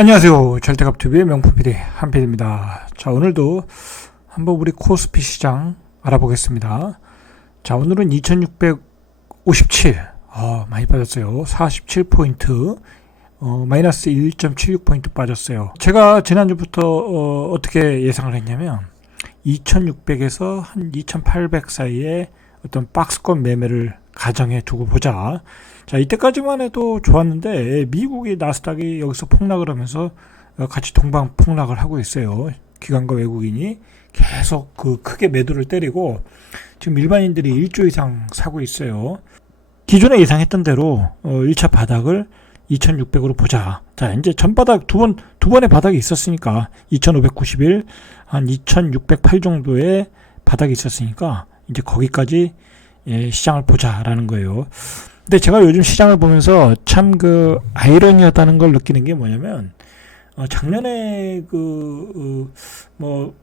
안녕하세요. 절대값TV의 명품PD 한PD입니다. 자, 오늘도 한번 우리 코스피 시장 알아보겠습니다. 자, 오늘은 2657, 많이 빠졌어요. 47포인트, 마이너스 1.76포인트 빠졌어요. 제가 지난주부터 어떻게 예상을 했냐면 2600에서 한 2800 사이에 어떤 박스권 매매를 가정해 두고 보자. 자, 이때까지만 해도 좋았는데 미국이 나스닥이 여기서 폭락을 하면서 같이 동방 폭락을 하고 있어요. 기관과 외국인이 계속 크게 매도를 때리고 지금 일반인들이 1조 이상 사고 있어요. 기존에 예상했던 대로 1차 바닥을 2600으로 보자. 자, 이제 전바닥 두 번의 바닥이 있었으니까 2591, 한 2608 정도의 바닥이 있었으니까 이제 거기까지 시장을 보자라는 거예요. 근데 제가 요즘 시장을 보면서 참 아이러니하다는 걸 느끼는 게 뭐냐면, 작년에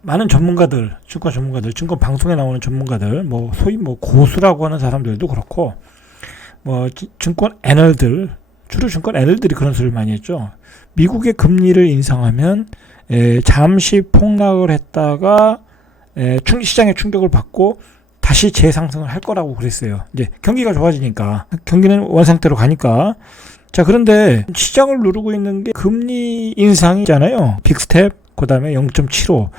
많은 전문가들, 증권 전문가들, 증권 방송에 나오는 전문가들, 소위 고수라고 하는 사람들도 그렇고, 증권 애널들, 주로 증권 애널들이 그런 소리를 많이 했죠. 미국의 금리를 인상하면, 잠시 폭락을 했다가, 시장에 충격을 받고, 다시 재상승을 할 거라고 그랬어요. 이제 경기가 좋아지니까, 경기는 원상태로 가니까. 자, 그런데 시장을 누르고 있는 게 금리 인상이잖아요. 빅스텝, 그 다음에 0.75.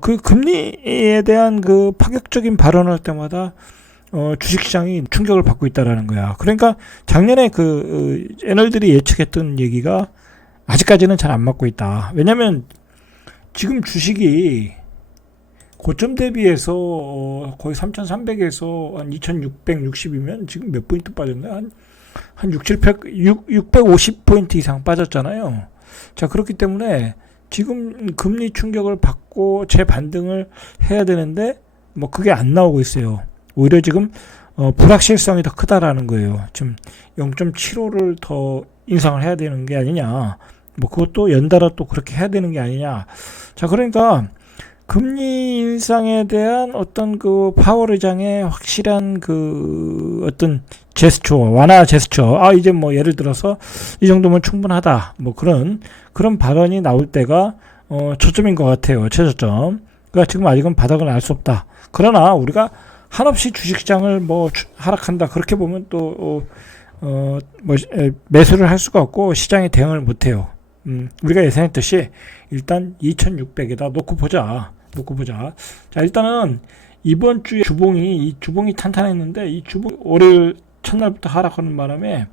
그 금리에 대한 파격적인 발언을 할 때마다 주식시장이 충격을 받고 있다라는 거야. 그러니까 작년에 애널들이 예측했던 얘기가 아직까지는 잘 안 맞고 있다. 왜냐면 지금 주식이 고점 대비해서 거의 3,300에서 한 2,660이면 지금 몇 포인트 빠졌나? 한 650포인트 이상 빠졌잖아요. 자, 그렇기 때문에 지금 금리 충격을 받고 재반등을 해야 되는데 그게 안 나오고 있어요. 오히려 지금 불확실성이 더 크다라는 거예요. 지금 0.75를 더 인상을 해야 되는 게 아니냐. 그것도 연달아 또 그렇게 해야 되는 게 아니냐. 자, 그러니까 금리 인상에 대한 어떤 파월 의장의 확실한 어떤 제스처, 완화 제스처. 이제 예를 들어서 이 정도면 충분하다. 그런 발언이 나올 때가 초점인 것 같아요. 최저점. 그러니까 지금 아직은 바닥은 알 수 없다. 그러나 우리가 한없이 주식시장을 하락한다. 그렇게 보면 또 매수를 할 수가 없고 시장에 대응을 못 해요. 우리가 예상했듯이 일단 2600에다 놓고 보자. 자, 일단은 이번 주에 주봉이 탄탄했는데 이 주봉 월요일 첫날부터 하락하는 바람에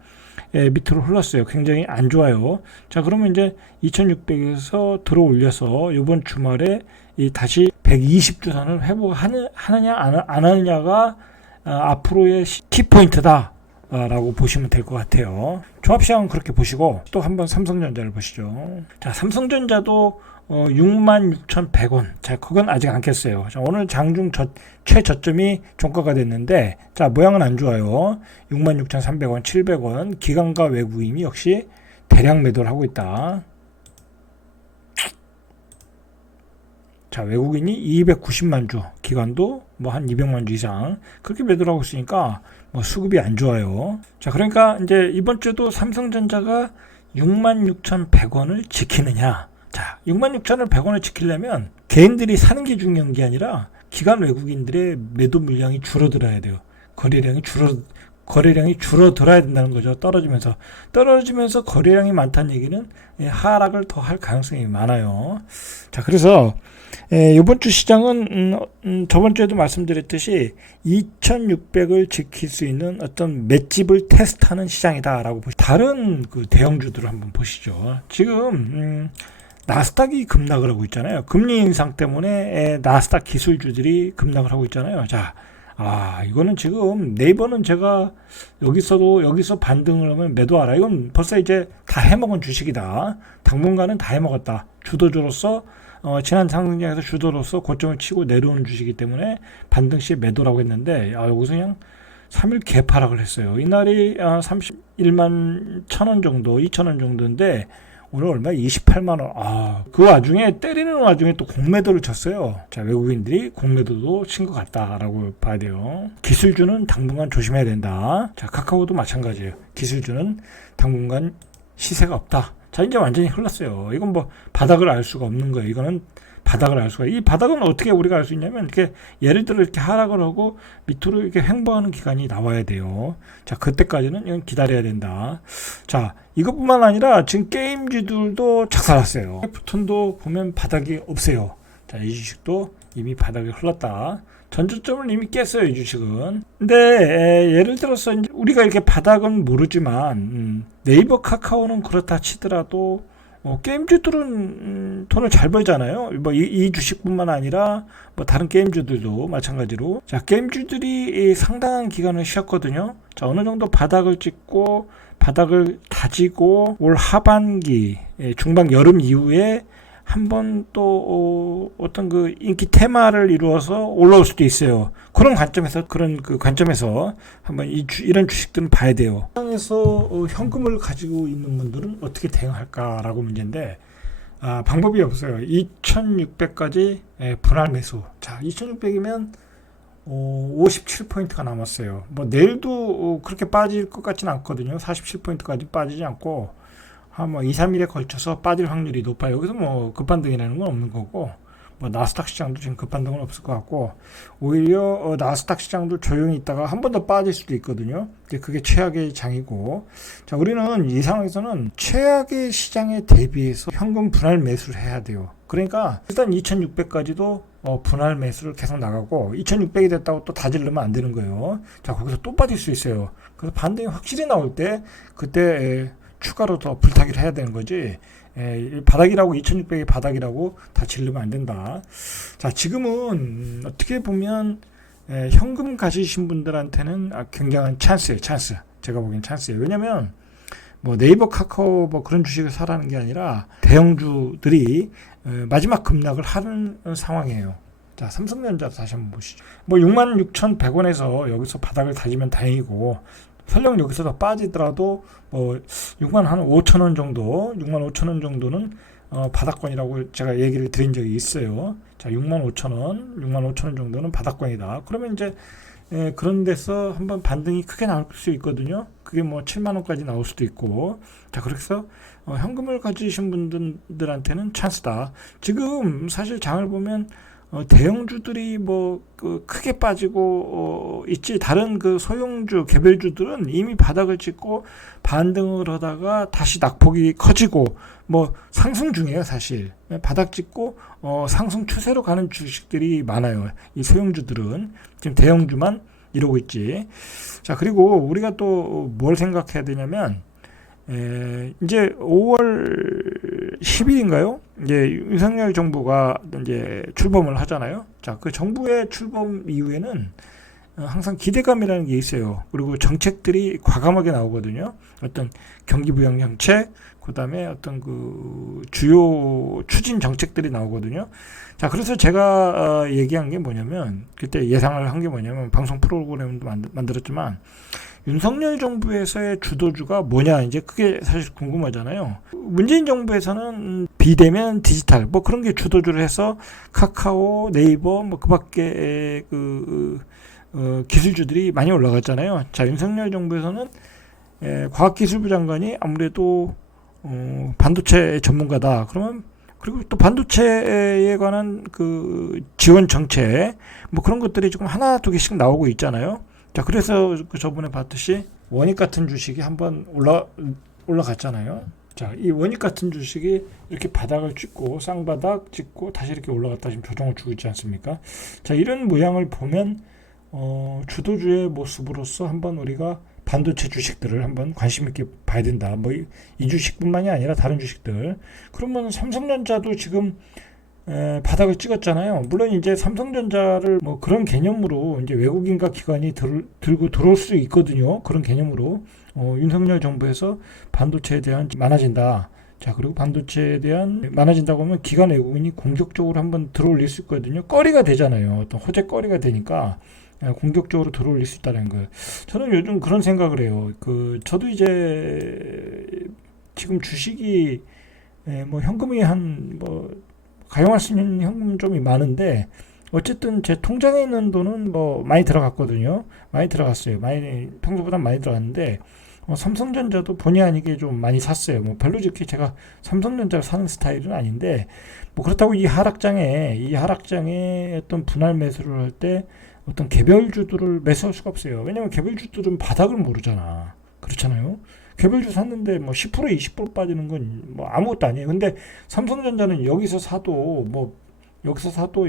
밑으로 흘렀어요. 굉장히 안 좋아요. 자, 그러면 이제 2600에서 들어 올려서 이번 주말에 다시 120주선을 회복하느냐 안 하느냐가 앞으로의 키포인트다. 라고 보시면 될 것 같아요. 종합시장은 그렇게 보시고 또 한번 삼성전자를 보시죠. 자, 삼성전자도 66,100원. 자, 그건 아직 안 깼어요. 자, 오늘 장중 최저점이 종가가 됐는데, 자, 모양은 안 좋아요. 66,300원, 700원. 기관과 외국인이 역시 대량 매도를 하고 있다. 자, 외국인이 290만 주, 기관도 한 200만 주 이상 그렇게 매도를 하고 있으니까 수급이 안 좋아요. 자, 그러니까 이제 이번 주도 삼성전자가 66,100원을 지키느냐. 자, 66,100원을 지키려면 개인들이 사는 게 중요한 게 아니라 기관 외국인들의 매도 물량이 줄어들어야 돼요. 거래량이 줄어들어야 된다는 거죠. 떨어지면서 거래량이 많다는 얘기는 하락을 더 할 가능성이 많아요. 자, 그래서 이번 주 시장은 저번 주에도 말씀드렸듯이 2600을 지킬 수 있는 어떤 맷집을 테스트하는 시장이다라고 다른 대형주들을 한번 보시죠. 지금 나스닥이 급락을 하고 있잖아요. 금리 인상 때문에 나스닥 기술주들이 급락을 하고 있잖아요. 자, 이거는 지금 네이버는 제가 여기서 반등을 하면 매도하라. 이건 벌써 이제 다 해먹은 주식이다. 당분간은 다 해먹었다. 주도주로서 지난 상승장에서 주도로서 고점을 치고 내려오는 주식이기 때문에 반등 시에 매도라고 했는데 여기서 그냥 3일 개파락을 했어요. 이날이 31만 1,000원 정도, 2,000원 정도인데 오늘 얼마? 28만원. 그 와중에 때리는 와중에 또 공매도를 쳤어요. 자, 외국인들이 공매도도 친 것 같다라고 봐야 돼요. 기술주는 당분간 조심해야 된다. 자, 카카오도 마찬가지예요. 기술주는 당분간 시세가 없다. 자, 이제 완전히 흘렀어요. 이건 뭐 바닥을 알 수가 없는 거예요. 이거는 바닥을 알 수가. 이 바닥은 어떻게 우리가 알 수 있냐면 이렇게 예를 들어 이렇게 하락을 하고 밑으로 이렇게 횡보하는 기간이 나와야 돼요. 자, 그때까지는 이건 기다려야 된다. 자, 이것뿐만 아니라 지금 게임주들도 착살났어요. 애프톤도 보면 바닥이 없어요. 자, 이 주식도 이미 바닥에 흘렀다. 전저점을 이미 깼어요, 이 주식은. 근데 예를 들어서 우리가 이렇게 바닥은 모르지만 네이버 카카오는 그렇다 치더라도 게임주들은 돈을 잘 벌잖아요. 뭐 이 주식뿐만 아니라 뭐 다른 게임주들도 마찬가지로. 자, 게임주들이 상당한 기간을 쉬었거든요. 자, 어느 정도 바닥을 찍고 바닥을 다지고 올 하반기, 중반 여름 이후에 한번 또 어떤 그 인기 테마를 이루어서 올라올 수도 있어요. 그런 관점에서 한번 이런 주식들은 봐야 돼요. 시장에서 현금을 가지고 있는 분들은 어떻게 대응할까라고 문제인데, 방법이 없어요. 2600까지 분할 매수. 자, 2600이면 57포인트가 남았어요. 뭐 내일도 그렇게 빠질 것 같지는 않거든요. 47포인트까지 빠지지 않고 한 뭐 2, 3일에 걸쳐서 빠질 확률이 높아요. 여기서 뭐 급반등이라는 건 없는 거고, 뭐 나스닥 시장도 지금 급반등은 없을 것 같고, 오히려 나스닥 시장도 조용히 있다가 한 번 더 빠질 수도 있거든요. 그게 최악의 장이고, 자, 우리는 이 상황에서는 최악의 시장에 대비해서 현금 분할 매수를 해야 돼요. 그러니까 일단 2600까지도 분할 매수를 계속 나가고, 2600이 됐다고 또 다지르면 안 되는 거예요. 자, 거기서 또 빠질 수 있어요. 그래서 반등이 확실히 나올 때 그때 추가로 더 불타기를 해야 되는 거지. 바닥이라고 2600이 바닥이라고 다 질르면 안 된다. 자, 지금은 어떻게 보면 현금 가지신 분들한테는 굉장한 찬스예요. 찬스. 제가 보기엔 찬스예요. 왜냐면 뭐 네이버 카카오 뭐 그런 주식을 사라는 게 아니라 대형주들이 마지막 급락을 하는 상황이에요. 자, 삼성전자 다시 한번 보시죠. 뭐 66,100원에서 여기서 바닥을 다지면 다행이고, 설령 여기서 더 빠지더라도 뭐 6만 한 5천 원 정도, 6만 5천 원 정도는 바닥권이라고 제가 얘기를 드린 적이 있어요. 자, 6만 5천 원, 6만 5천 원 정도는 바닥권이다. 그러면 이제 그런 데서 한번 반등이 크게 나올 수 있거든요. 그게 뭐 7만 원까지 나올 수도 있고. 자, 그래서 현금을 가지신 분들한테는 찬스다. 지금 사실 장을 보면 대형주들이 뭐 크게 빠지고 있지, 다른 그 소형주 개별주들은 이미 바닥을 찍고 반등을 하다가 다시 낙폭이 커지고 뭐 상승 중이에요. 사실 바닥 찍고 상승 추세로 가는 주식들이 많아요. 이 소형주들은 지금 대형주만 이러고 있지. 자, 그리고 우리가 또 뭘 생각해야 되냐면, 이제 5월 10일인가요? 이제 윤석열 정부가 이제 출범을 하잖아요. 자, 그 정부의 출범 이후에는 항상 기대감이라는 게 있어요. 그리고 정책들이 과감하게 나오거든요. 어떤 경기 부양 정책, 그다음에 어떤 그 주요 추진 정책들이 나오거든요. 자, 그래서 제가 얘기한 게 뭐냐면, 그때 예상을 한 게 뭐냐면, 방송 프로그램도 만들었지만, 윤석열 정부에서의 주도주가 뭐냐, 이제 그게 사실 궁금하잖아요. 문재인 정부에서는 비대면 디지털 뭐 그런 게 주도주를 해서 카카오, 네이버 뭐 그밖에 기술주들이 많이 올라갔잖아요. 자, 윤석열 정부에서는 과학기술부 장관이 아무래도 반도체 전문가다. 그러면 그리고 또 반도체에 관한 그 지원 정책 뭐 그런 것들이 지금 하나 두 개씩 나오고 있잖아요. 자, 그래서 저번에 봤듯이 원익 같은 주식이 한번 올라갔잖아요. 자, 이 원익 같은 주식이 이렇게 바닥을 찍고 쌍바닥 찍고 다시 이렇게 올라갔다 지금 조정을 주고 있지 않습니까? 자, 이런 모양을 보면 주도주의 모습으로서 한번 우리가 반도체 주식들을 한번 관심 있게 봐야 된다. 뭐 이 주식뿐만이 아니라 다른 주식들. 그러면 삼성전자도 지금 바닥을 찍었잖아요. 물론 이제 삼성전자를 뭐 그런 개념으로 이제 외국인과 기관이 들고 들어올 수 있거든요. 그런 개념으로 윤석열 정부에서 반도체에 대한 많아진다. 자, 그리고 반도체에 대한 많아진다고 하면 기관 외국인이 공격적으로 한번 들어올릴 수 있거든요. 거리가 되잖아요. 어떤 호재거리가 되니까 공격적으로 들어올릴 수 있다는 거예요. 저는 요즘 그런 생각을 해요. 저도 이제 지금 주식이 뭐 현금이 가용할 수 있는 현금 좀이 많은데, 어쨌든 제 통장에 있는 돈은 뭐 많이 들어갔거든요. 많이 들어갔어요. 평소보다 많이 들어갔는데, 삼성전자도 본의 아니게 좀 많이 샀어요. 뭐 별로 그렇게 제가 삼성전자를 사는 스타일은 아닌데 뭐 그렇다고 이 하락장에 어떤 분할 매수를 할 때 어떤 개별주들을 매수할 수가 없어요. 왜냐면 개별주들은 바닥을 모르잖아. 그렇잖아요. 개별주 샀는데 뭐 10% 20% 빠지는 건 뭐 아무것도 아니에요. 근데 삼성전자는 여기서 사도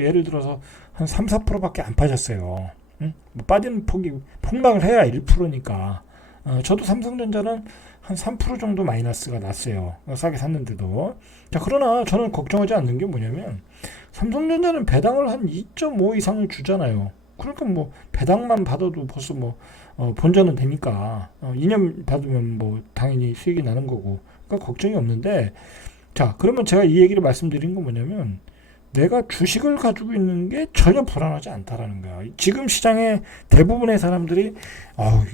예를 들어서 한 3, 4%밖에 안 빠졌어요. 응? 뭐 빠지는 폭이 폭락을 해야 1%니까. 저도 삼성전자는 한 3% 정도 마이너스가 났어요. 싸게 샀는데도. 자, 그러나 저는 걱정하지 않는 게 뭐냐면 삼성전자는 배당을 한 2.5 이상을 주잖아요. 그러니까 뭐 배당만 받아도 벌써 뭐 본전은 되니까 2년 받으면 뭐 당연히 수익이 나는 거고. 그러니까 걱정이 없는데, 자, 그러면 제가 이 얘기를 말씀드린 건 뭐냐면 내가 주식을 가지고 있는 게 전혀 불안하지 않다라는 거야. 지금 시장에 대부분의 사람들이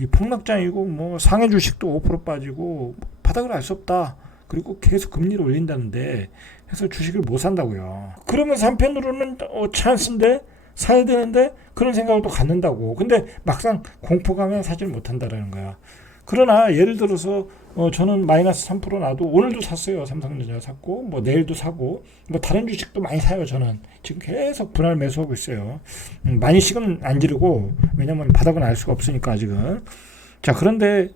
이 폭락장이고 뭐 상해 주식도 5% 빠지고 바닥을 알 수 없다. 그리고 계속 금리를 올린다는데 해서 주식을 못 산다고요. 그러면서 한편으로는 찬스인데 사야 되는데 그런 생각을 또 갖는다고. 근데 막상 공포감에 사질 못한다라는 거야. 그러나 예를 들어서 저는 마이너스 3% 나도 오늘도 샀어요. 삼성전자 샀고 뭐 내일도 사고 뭐 다른 주식도 많이 사요. 저는 지금 계속 분할 매수하고 있어요. 많이씩은 안 지르고, 왜냐면 바닥은 알 수가 없으니까 아직은. 자, 그런데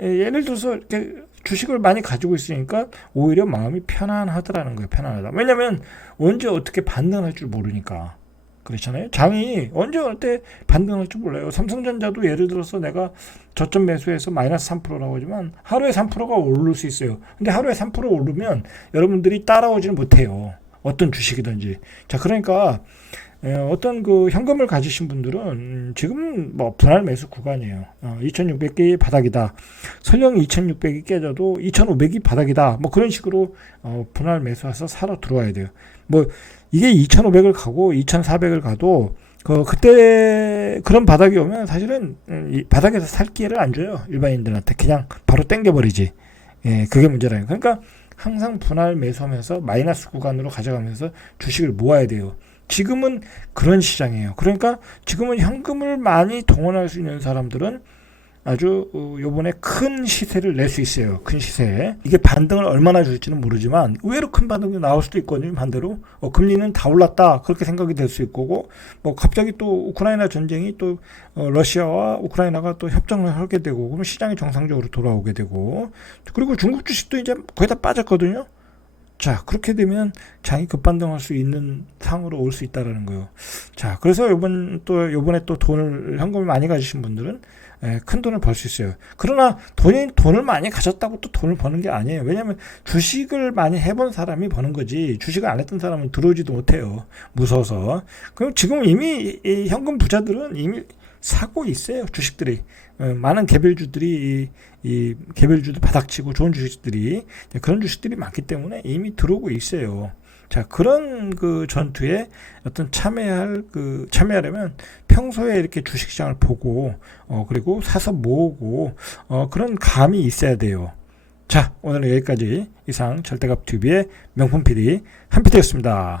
예를 들어서 이렇게 주식을 많이 가지고 있으니까 오히려 마음이 편안하더라는 거예요. 편안하다. 왜냐면 언제 어떻게 반응할 줄 모르니까. 그렇잖아요. 장이 언제 어느 때 반등할 줄 몰라요. 삼성전자도 예를 들어서 내가 저점 매수해서 마이너스 3%라고 하지만 하루에 3%가 오를 수 있어요. 근데 하루에 3% 오르면 여러분들이 따라오지는 못해요. 어떤 주식이든지. 자, 그러니까 어떤 그 현금을 가지신 분들은 지금 뭐 분할 매수 구간이에요. 2,600개 바닥이다. 설령 2,600이 깨져도 2,500이 바닥이다. 뭐 그런 식으로 분할 매수해서 사러 들어와야 돼요. 뭐 이게 2,500을 가고 2,400을 가도 그때 그런 바닥이 오면 사실은 이 바닥에서 살 기회를 안 줘요. 일반인들한테 그냥 바로 땡겨버리지. 예, 그게 문제라요. 그러니까 항상 분할 매수하면서 마이너스 구간으로 가져가면서 주식을 모아야 돼요. 지금은 그런 시장이에요. 그러니까 지금은 현금을 많이 동원할 수 있는 사람들은 아주 요번에 큰 시세를 낼 수 있어요. 큰 시세. 이게 반등을 얼마나 줄지는 모르지만 의외로 큰 반등이 나올 수도 있거든요. 반대로 금리는 다 올랐다 그렇게 생각이 될 수 있고, 뭐 갑자기 또 우크라이나 전쟁이 또 러시아와 우크라이나가 또 협정을 하게 되고 그러면 시장이 정상적으로 돌아오게 되고, 그리고 중국 주식도 이제 거의 다 빠졌거든요. 자, 그렇게 되면 장이 급반등할 수 있는 상으로 올 수 있다라는 거예요. 자, 그래서 요번에 또 현금을 많이 가지신 분들은 큰 돈을 벌 수 있어요. 그러나 돈을 많이 가졌다고 또 돈을 버는 게 아니에요. 왜냐하면 주식을 많이 해본 사람이 버는 거지, 주식을 안 했던 사람은 들어오지도 못해요. 무서워서. 그럼 지금 이미 이 현금 부자들은 이미 사고 있어요. 주식들이. 많은 개별주들이 이 개별주도 바닥치고 좋은 주식들이, 그런 주식들이 많기 때문에 이미 들어오고 있어요. 자, 그런 그 전투에 참여하려면 평소에 이렇게 주식시장을 보고 그리고 사서 모으고 그런 감이 있어야 돼요. 자, 오늘은 여기까지. 이상 절대값TV의 명품 PD 한PD였습니다.